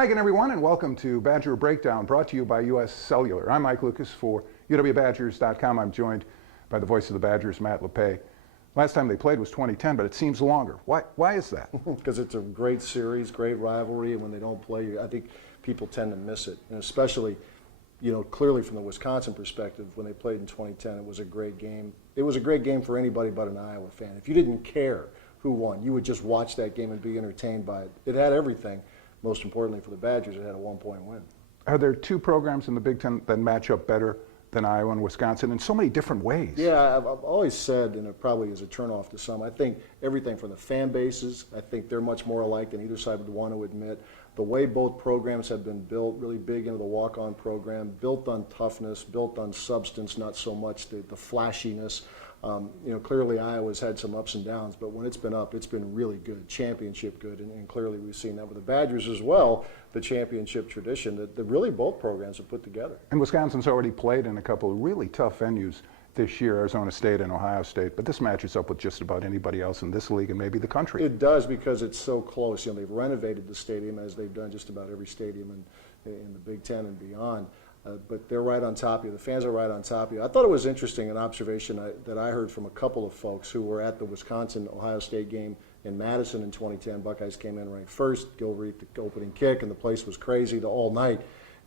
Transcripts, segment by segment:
Hi again, everyone, and welcome to Badger Breakdown, brought to you by U.S. Cellular. I'm Mike Lucas for UWBadgers.com. I'm joined by the voice of the Badgers, Matt Lepay. Last time they played was 2010, but it seems longer. Why is that? Because it's a great series, great rivalry, and when they don't play, I think people tend to miss it. And especially, clearly from the Wisconsin perspective, when they played in 2010, it was a great game. It was a great game for anybody but an Iowa fan. If you didn't care who won, you would just watch that game and be entertained by it. It had everything. Most importantly for the Badgers, it had a one-point win. Are there two programs in the Big Ten that match up better than Iowa and Wisconsin in so many different ways? Yeah, I've always said, and it probably is a turnoff to some, I think everything from the fan bases, I think they're much more alike than either side would want to admit. The way both programs have been built, really big into the walk-on program, built on toughness, built on substance, not so much the flashiness. Clearly Iowa's had some ups and downs, but when it's been up, it's been really good, championship good, and clearly we've seen that with the Badgers as well, the championship tradition that really both programs have put together. And Wisconsin's already played in a couple of really tough venues this year, Arizona State and Ohio State, but this matches up with just about anybody else in this league and maybe the country. It does, because it's so close. They've renovated the stadium, as they've done just about every stadium in the Big Ten and beyond. But they're right on top of you. The fans are right on top of you. I thought it was interesting, an observation that I heard from a couple of folks who were at the Wisconsin-Ohio State game in Madison in 2010. Buckeyes came in ranked first. Gilreath, the opening kick, and the place was crazy all night.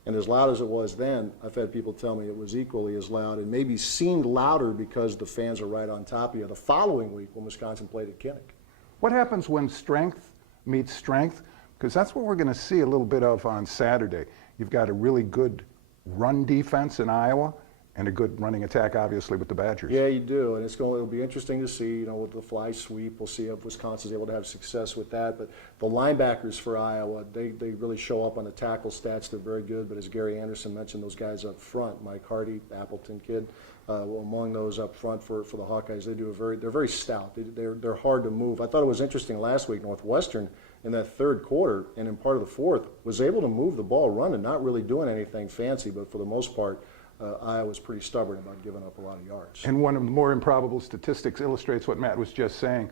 And as loud as it was then, I've had people tell me it was equally as loud and maybe seemed louder because the fans are right on top of you the following week when Wisconsin played at Kinnick. What happens when strength meets strength? Because that's what we're going to see a little bit of on Saturday. You've got a really good run defense in Iowa and a good running attack, obviously, with the Badgers. Yeah, you do, and it'll be interesting to see, with the fly sweep. We'll see if Wisconsin's able to have success with that. But the linebackers for Iowa, they really show up on the tackle stats. They're very good, but as Gary Anderson mentioned, those guys up front, Mike Hardy, Appleton kid, among those up front for the Hawkeyes, they're very stout. They're hard to move. I thought it was interesting last week, Northwestern, in that third quarter and in part of the fourth, was able to move the ball, running, not really doing anything fancy, but for the most part, Iowa's pretty stubborn about giving up a lot of yards. And one of the more improbable statistics illustrates what Matt was just saying.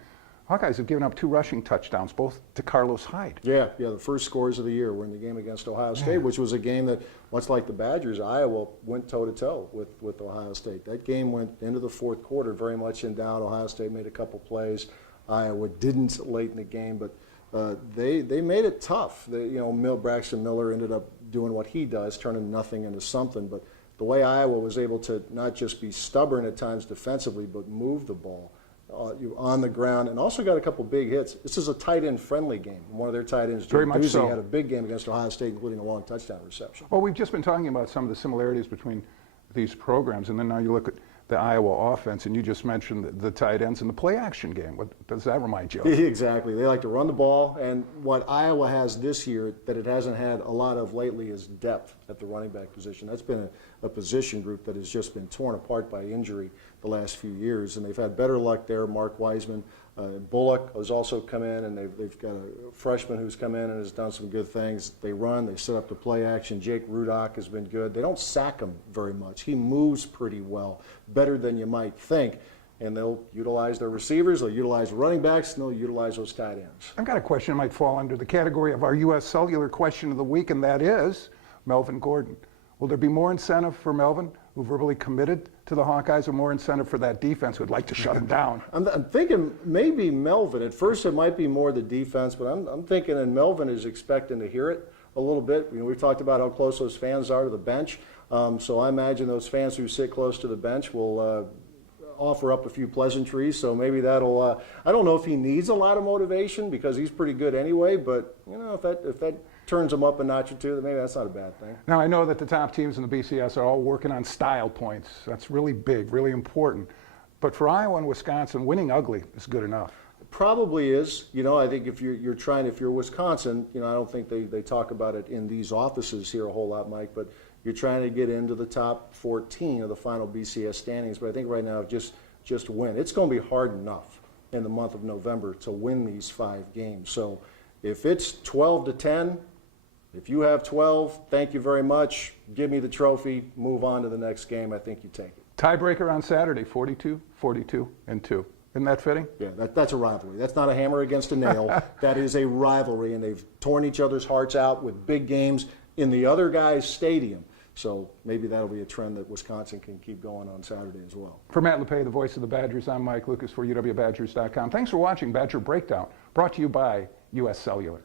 Hawkeyes have given up 2 rushing touchdowns, both to Carlos Hyde. Yeah, the first scores of the year were in the game against Ohio State, which was a game that, much like the Badgers, Iowa went toe-to-toe with Ohio State. That game went into the fourth quarter very much in doubt. Ohio State made a couple plays. Iowa didn't late in the game, but they made it tough. Braxton Miller ended up doing what he does, turning nothing into something. But the way Iowa was able to not just be stubborn at times defensively, but move the ball on the ground, and also got a couple big hits. This is a tight end friendly game. One of their tight ends, Jay Duzey, had a big game against Ohio State, including a long touchdown reception. Well, we've just been talking about some of the similarities between these programs, and then now you look at the Iowa offense, and you just mentioned the tight ends and the play-action game. What does that remind you of? Exactly. They like to run the ball, and what Iowa has this year that it hasn't had a lot of lately is depth at the running back position. That's been a position group that has just been torn apart by injury the last few years, and they've had better luck there. Mark Wiseman, Bullock has also come in, and they've got a freshman who's come in and has done some good things. They run, they set up the play action. Jake Rudock has been good. They don't sack him very much. He moves pretty well, better than you might think. And they'll utilize their receivers, they'll utilize running backs, and they'll utilize those tight ends. I've got a question that might fall under the category of our U.S. Cellular question of the week, and that is Melvin Gordon. Will there be more incentive for Melvin, who verbally committed to the Hawkeyes, or more incentive for that defense who would like to shut him down? I'm thinking maybe Melvin. At first it might be more the defense, but I'm thinking, and Melvin is expecting to hear it a little bit. We've talked about how close those fans are to the bench, so I imagine those fans who sit close to the bench will offer up a few pleasantries, so maybe that'll, I don't know if he needs a lot of motivation because he's pretty good anyway, but if that turns him up a notch or two, then maybe that's not a bad thing. Now, I know that the top teams in the BCS are all working on style points. That's really big, really important. But for Iowa and Wisconsin, winning ugly is good enough. Probably is. I think if you're Wisconsin, I don't think they talk about it in these offices here a whole lot, Mike, but you're trying to get into the top 14 of the final BCS standings. But I think right now, just win. It's going to be hard enough in the month of November to win these 5 games. So if it's 12-10, if you have 12, thank you very much. Give me the trophy. Move on to the next game. I think you take it. Tiebreaker on Saturday, 42-42-2. Isn't that fitting? Yeah, that's a rivalry. That's not a hammer against a nail. That is a rivalry, and they've torn each other's hearts out with big games in the other guy's stadium. So maybe that'll be a trend that Wisconsin can keep going on Saturday as well. For Matt Lepay, the voice of the Badgers, I'm Mike Lucas for UWBadgers.com. Thanks for watching Badger Breakdown, brought to you by US Cellular.